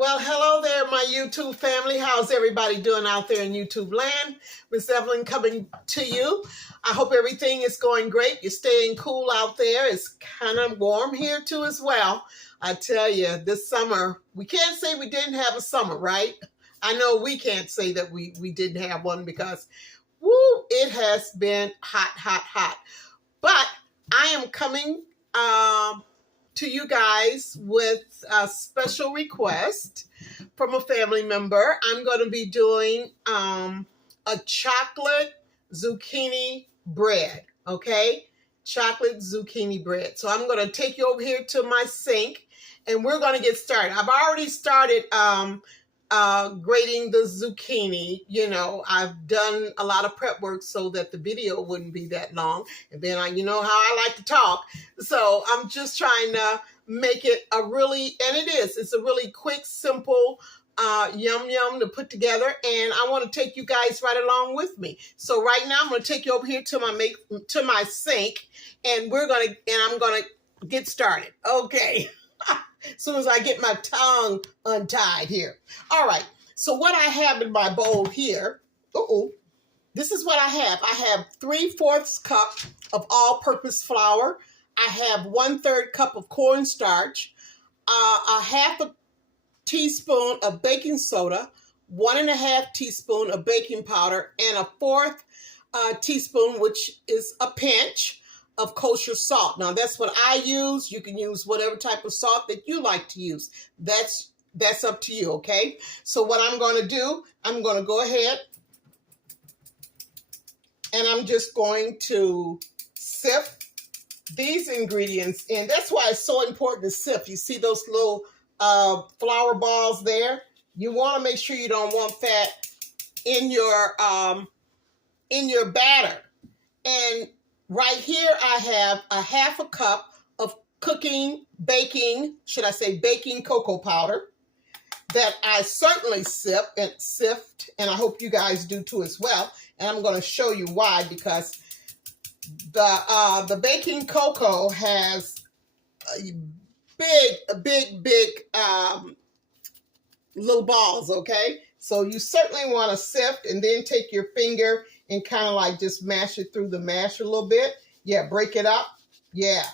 Well, hello there, my YouTube family. How's everybody doing out there in YouTube land? Miss Evelyn coming to you. I hope everything is going great. You're staying cool out there. It's kind of warm here too as well. I tell you, this summer, we can't say we didn't have a summer, right? I know we can't say that we didn't have one because, woo, it has been hot, hot, hot. But I am coming to you guys with a special request from a family member. I'm going to be doing a chocolate zucchini bread, okay? Chocolate zucchini bread. So I'm going to take you over here to my sink and we're going to get started. I've already started grating the zucchini. You know, I've done a lot of prep work so that the video wouldn't be that long. And then you know how I like to talk. So I'm just trying to make it it's a really quick, simple, yum to put together. And I want to take you guys right along with me. So right now I'm going to take you over here to my sink and I'm going to get started. Okay. As soon as I get my tongue untied here. All right. So what I have in my bowl here, this is what I have. I have 3/4 cup of all-purpose flour. I have 1/3 cup of cornstarch, a 1/2 teaspoon of baking soda, 1.5 teaspoon of baking powder, and a 1/4 teaspoon, which is a pinch, of kosher salt. Now that's what I use. You can use whatever type of salt that you like to use. That's up to you, okay? So what I'm going to do, I'm going to go ahead and I'm just going to sift these ingredients in. That's why it's so important to sift. You see those little flour balls there? You want to make sure you don't want that in your batter. And right here, I have a 1/2 cup of baking cocoa powder that I certainly sift, and I hope you guys do too as well. And I'm going to show you why, because the baking cocoa has big little balls, okay? So you certainly want to sift and then take your finger and kind of like just mash it through the masher a little bit. Yeah, break it up. Yeah.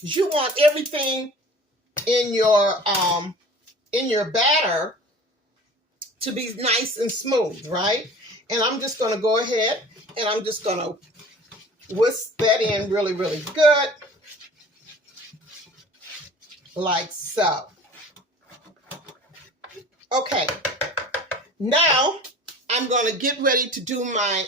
You want everything in your batter to be nice and smooth, right? And I'm just going to go ahead and I'm just going to whisk that in really good. Like so. Okay. Now I'm going to get ready to do my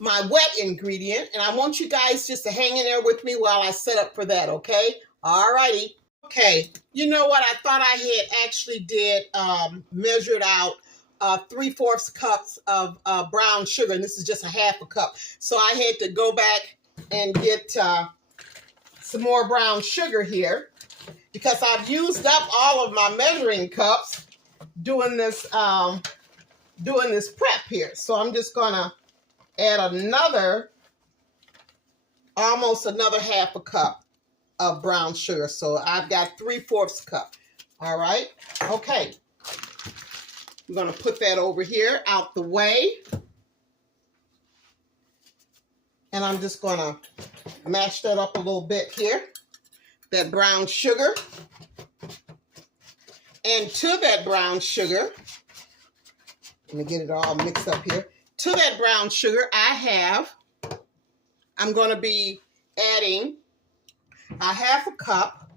my wet ingredient, and I want you guys just to hang in there with me while I set up for that, okay? All righty. Okay, you know what? I thought I had actually measured out 3/4 cups of brown sugar, and this is just a 1/2 cup. So I had to go back and get some more brown sugar here because I've used up all of my measuring cups doing this prep here. So I'm just gonna add almost another 1/2 cup of brown sugar. So I've got 3/4 cup. All right. Okay. I'm gonna put that over here out the way. And I'm just gonna mash that up a little bit here. That brown sugar. And to that brown sugar, let me get it all mixed up here. To that brown sugar, I'm going to be adding a 1/2 cup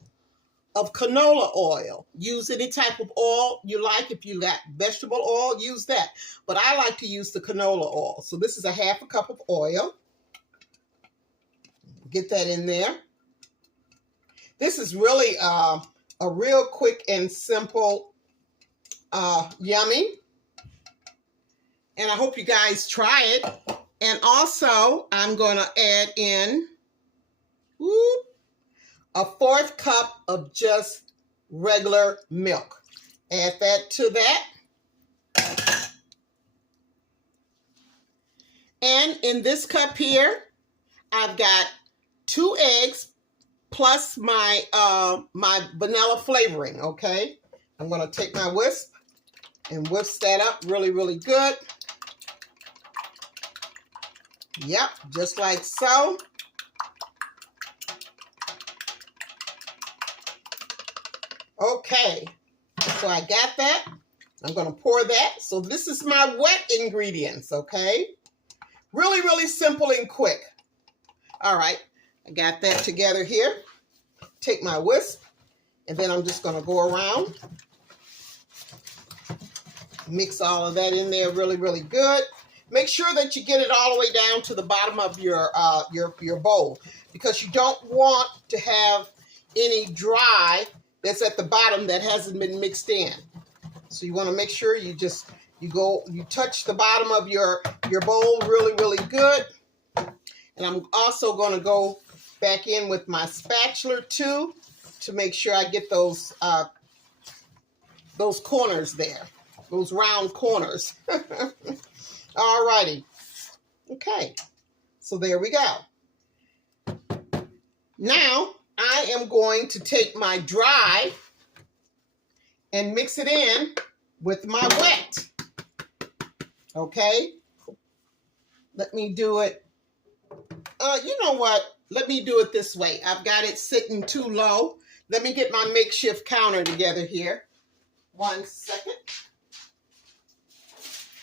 of canola oil. Use any type of oil you like. If you got vegetable oil, use that. But I like to use the canola oil. So this is a 1/2 cup of oil. Get that in there. This is really a real quick and simple yummy. And I hope you guys try it. And also, I'm going to add in a 1/4 cup of just regular milk. Add that to that. And in this cup here, I've got 2 eggs plus my my vanilla flavoring, okay? I'm going to take my whisk and whisk that up really, really good. Yep, just like so. Okay, so I got that. I'm going to pour that. So this is my wet ingredients, okay? Really, really simple and quick. All right, I got that together here. Take my whisk, and then I'm just going to go around. Mix all of that in there really, really good. Make sure that you get it all the way down to the bottom of your bowl, because you don't want to have any dry that's at the bottom that hasn't been mixed in. So you want to make sure you touch the bottom of your bowl really, really good. And I'm also going to go back in with my spatula too to make sure I get those corners there, those round corners. All righty. Okay. So there we go. Now I am going to take my dry and mix it in with my wet. Okay? Let me do it. You know what? Let me do it this way. I've got it sitting too low. Let me get my makeshift counter together here. 1 second.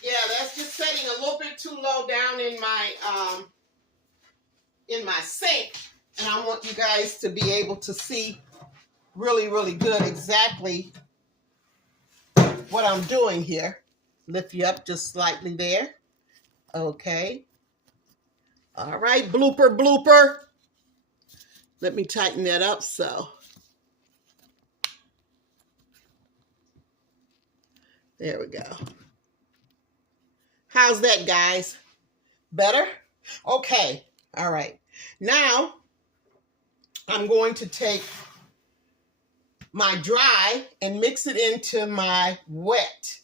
Yeah, that's just setting a little bit too low down in my sink. And I want you guys to be able to see really, really good exactly what I'm doing here. Lift you up just slightly there. Okay. All right, blooper, blooper. Let me tighten that up so. There we go. How's that, guys? Better? Okay. All right. Now, I'm going to take my dry and mix it into my wet.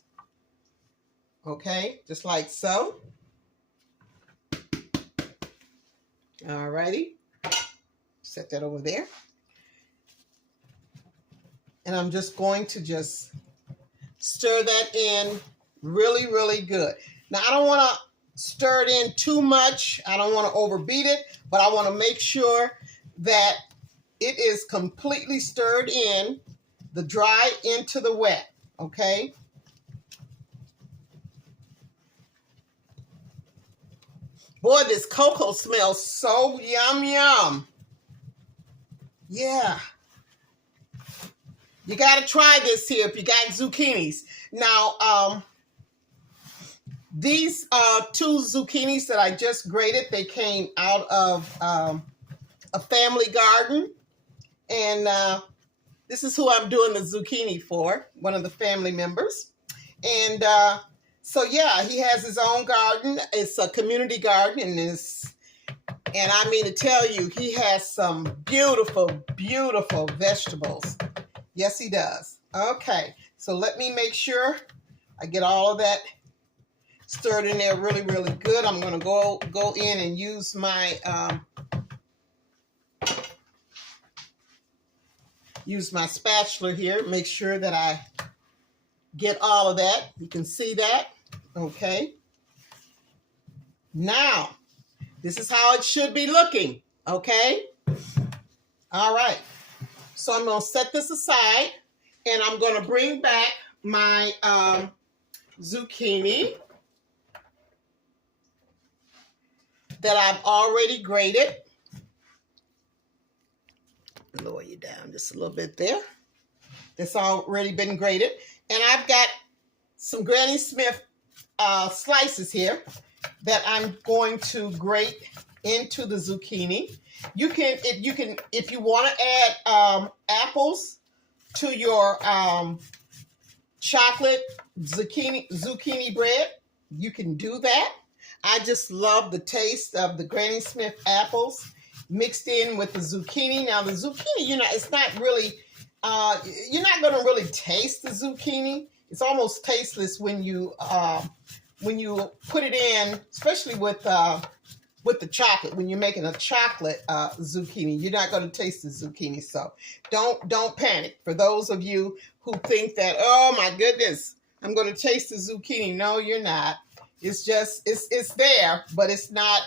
Okay, just like so. All righty. Set that over there. And I'm just going to stir that in really, really good. Now, I don't want to stir it in too much. I don't want to overbeat it, but I want to make sure that it is completely stirred in, the dry into the wet, okay? Boy, this cocoa smells so yum, yum. Yeah. You got to try this here if you got zucchinis. Now, these 2 zucchinis that I just grated, they came out of a family garden. And this is who I'm doing the zucchini for, one of the family members. And so, yeah, he has his own garden. It's a community garden. And I mean to tell you, he has some beautiful, beautiful vegetables. Yes, he does. Okay, so let me make sure I get all of that stirred in there really, really good. I'm going to go in and use my spatula here. Make sure that I get all of that. You can see that. Okay. Now, this is how it should be looking. Okay. All right. So I'm going to set this aside, and I'm going to bring back my zucchini that I've already grated. Lower you down just a little bit there. That's already been grated. And I've got some Granny Smith slices here that I'm going to grate into the zucchini. You can, if you want to add apples to your chocolate zucchini bread, you can do that. I just love the taste of the Granny Smith apples mixed in with the zucchini. Now the zucchini, you know, it's not really, you're not going to really taste the zucchini. It's almost tasteless when you put it in, especially with with the chocolate. When you're making a chocolate zucchini, you're not going to taste the zucchini. So don't panic. For those of you who think that, oh my goodness, I'm going to taste the zucchini. No, you're not. It's just, it's there, but it's not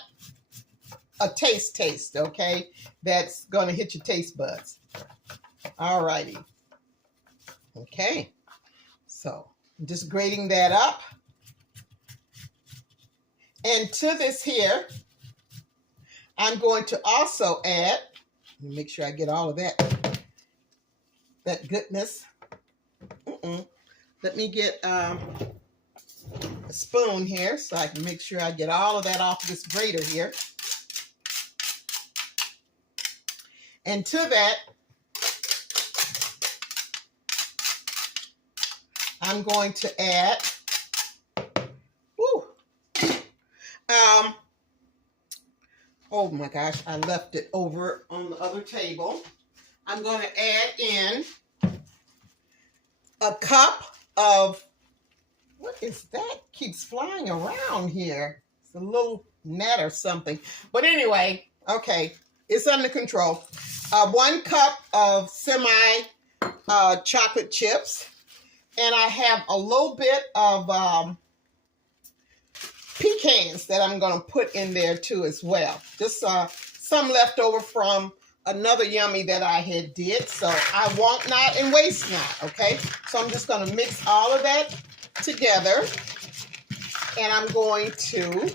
a taste, okay? That's going to hit your taste buds. All righty. Okay. So I'm just grating that up. And to this here, I'm going to also add, make sure I get all of that goodness. Let me get a spoon here so I can make sure I get all of that off this grater here. And to that, I'm going to add, oh my gosh, I left it over on the other table. I'm going to add in a cup of, what is that? Keeps flying around here. It's a little gnat or something. But anyway, okay, it's under control. 1 cup of semi chocolate chips. And I have a little bit of pecans that I'm going to put in there too as well. Just some leftover from another yummy that I had did. So I want not and waste not, okay? So I'm just going to mix all of that together. And I'm going to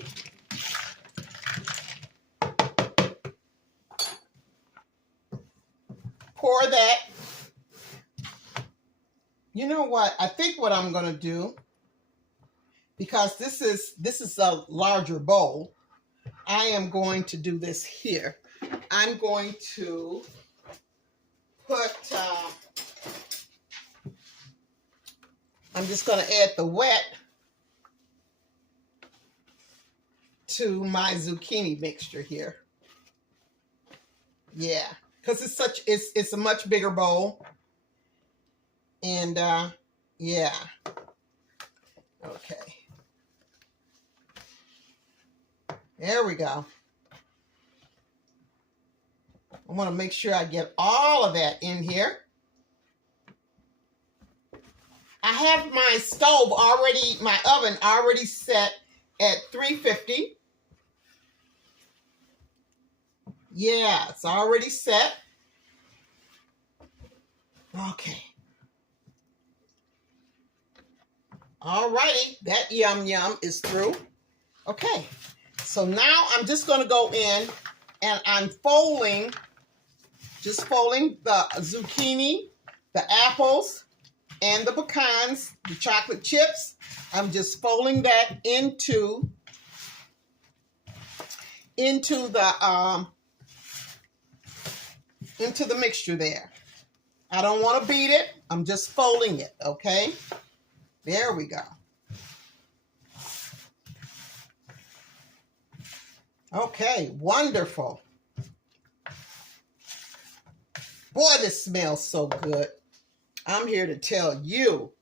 pour that. You know what? I think what I'm going to do, because this is a larger bowl, I am going to do this here. I'm going to put, I'm just going to add the wet to my zucchini mixture here. Yeah, because it's a much bigger bowl. And yeah, okay. There we go. I want to make sure I get all of that in here. I have my stove already, my oven already set at 350. Yeah, it's already set. Okay. All righty, that yum is through. Okay, so now I'm just going to go in and I'm just folding the zucchini, the apples, and the pecans, the chocolate chips. I'm just folding that into the mixture there. I don't want to beat it. I'm just folding it, okay? There we go. Okay, wonderful. Boy, this smells so good. I'm here to tell you,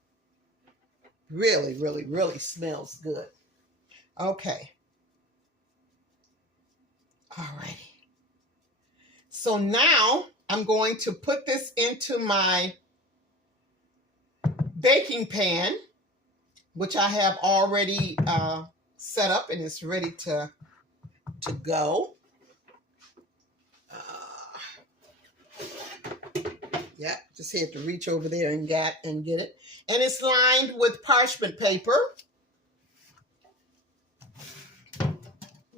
really, really, really smells good. Okay. All righty. So now I'm going to put this into my baking pan, which I have already set up and it's ready to go. Yeah, just had to reach over there and get it. And it's lined with parchment paper.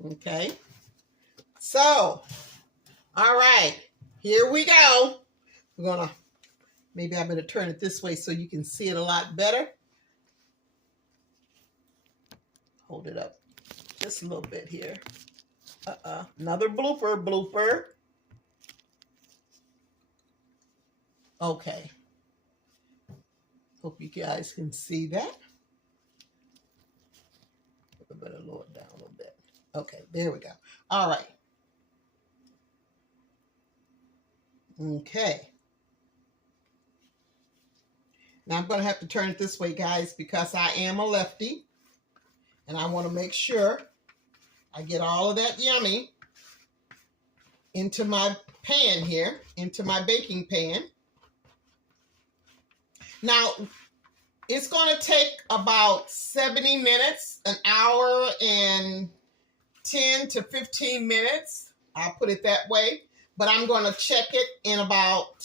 Okay. So, all right, here we go. We're gonna, maybe I'm gonna turn it this way so you can see it a lot better. Hold it up just a little bit here. Another blooper. Okay. Hope you guys can see that. I better lower it down a little bit. Okay, there we go. All right. Okay. Now I'm going to have to turn it this way, guys, because I am a lefty. And I want to make sure I get all of that yummy into my pan here, into my baking pan. Now, it's going to take about 70 minutes, an hour and 10 to 15 minutes. I'll put it that way. But I'm going to check it in about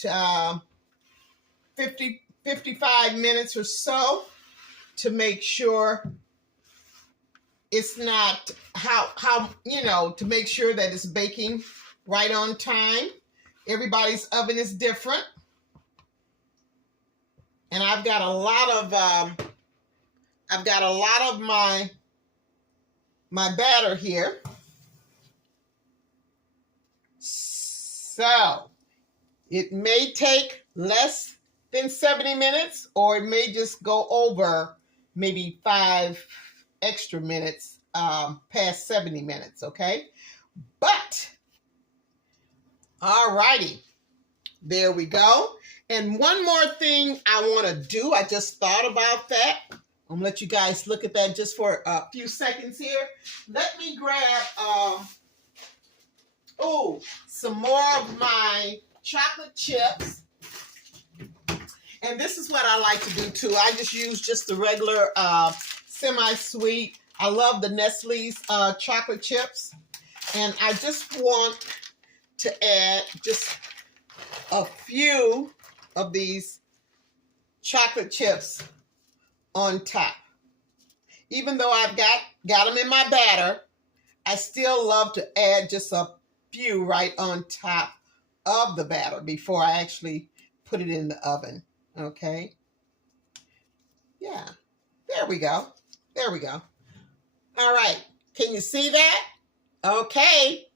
55 minutes or so to make sure it's not to make sure that it's baking right on time. Everybody's oven is different. And I've got a lot of my batter here. So it may take less than 70 minutes, or it may just go over maybe 5 extra minutes past 70 minutes, okay? But, all righty, there we go. And one more thing I want to do, I just thought about that. I'm going to let you guys look at that just for a few seconds here. Let me grab some more of my chocolate chips. And this is what I like to do too. I just use just the regular semi-sweet. I love the Nestle's chocolate chips. And I just want to add just a few of these chocolate chips on top. Even though I've got them in my batter, I still love to add just a few right on top of the batter before I actually put it in the oven. Okay. Yeah. There we go. There we go. All right. Can you see that? Okay.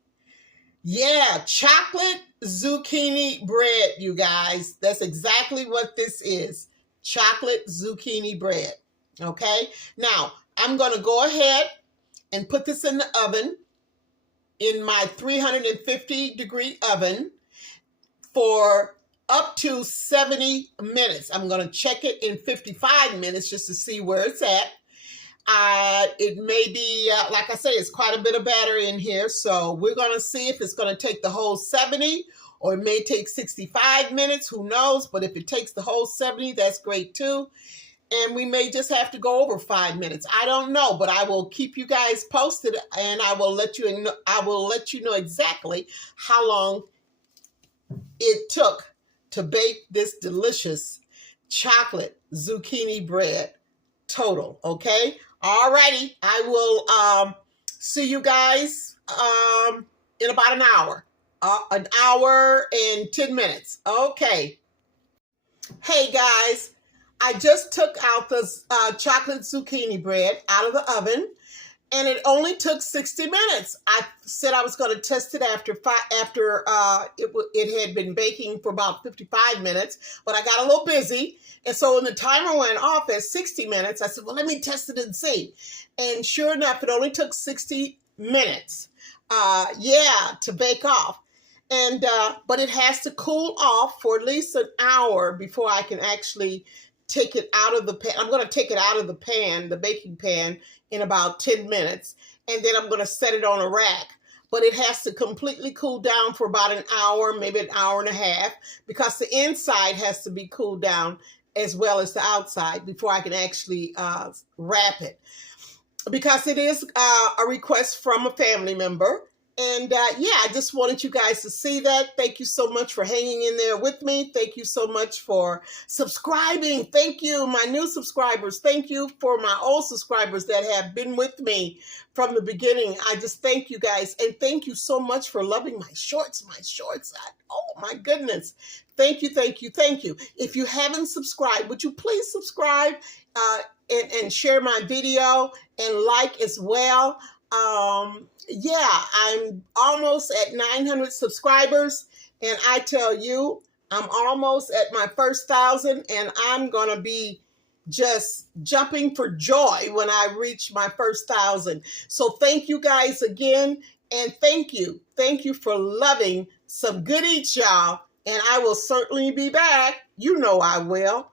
Yeah. Chocolate zucchini bread, you guys. That's exactly what this is. Chocolate zucchini bread. Okay. Now, I'm going to go ahead and put this in the oven, in my 350-degree oven, for up to 70 minutes. I'm going to check it in 55 minutes just to see where it's at. It may be, like I say, it's quite a bit of batter in here. So we're going to see if it's going to take the whole 70, or it may take 65 minutes. Who knows? But if it takes the whole 70, that's great too. And we may just have to go over 5 minutes. I don't know, but I will keep you guys posted, and I will let you know exactly how long it took to bake this delicious chocolate zucchini bread total. Okay. All righty. I will see you guys in about an hour and 10 minutes. Okay. Hey guys, I just took out the chocolate zucchini bread out of the oven, and it only took 60 minutes. I said I was going to test it after it had been baking for about 55 minutes, but I got a little busy. And so when the timer went off at 60 minutes, I said, well, let me test it and see. And sure enough, it only took 60 minutes, to bake off. And but it has to cool off for at least an hour before I can actually take it out of the pan. I'm going to take it out of the pan, the baking pan, in about 10 minutes. And then I'm going to set it on a rack. But it has to completely cool down for about an hour, maybe an hour and a half, because the inside has to be cooled down as well as the outside before I can actually wrap it. Because it is a request from a family member. And I just wanted you guys to see that. Thank you so much for hanging in there with me. Thank you so much for subscribing. Thank you, my new subscribers. Thank you for my old subscribers that have been with me from the beginning. I just thank you guys. And thank you so much for loving my shorts. Oh, my goodness. Thank you, thank you, thank you. If you haven't subscribed, would you please subscribe and share my video and like as well? I'm almost at 900 subscribers, and I tell you, I'm almost at my first 1,000, and I'm going to be just jumping for joy when I reach my first 1,000. So thank you guys again, and thank you for loving some good eats, y'all, and I will certainly be back. You know I will.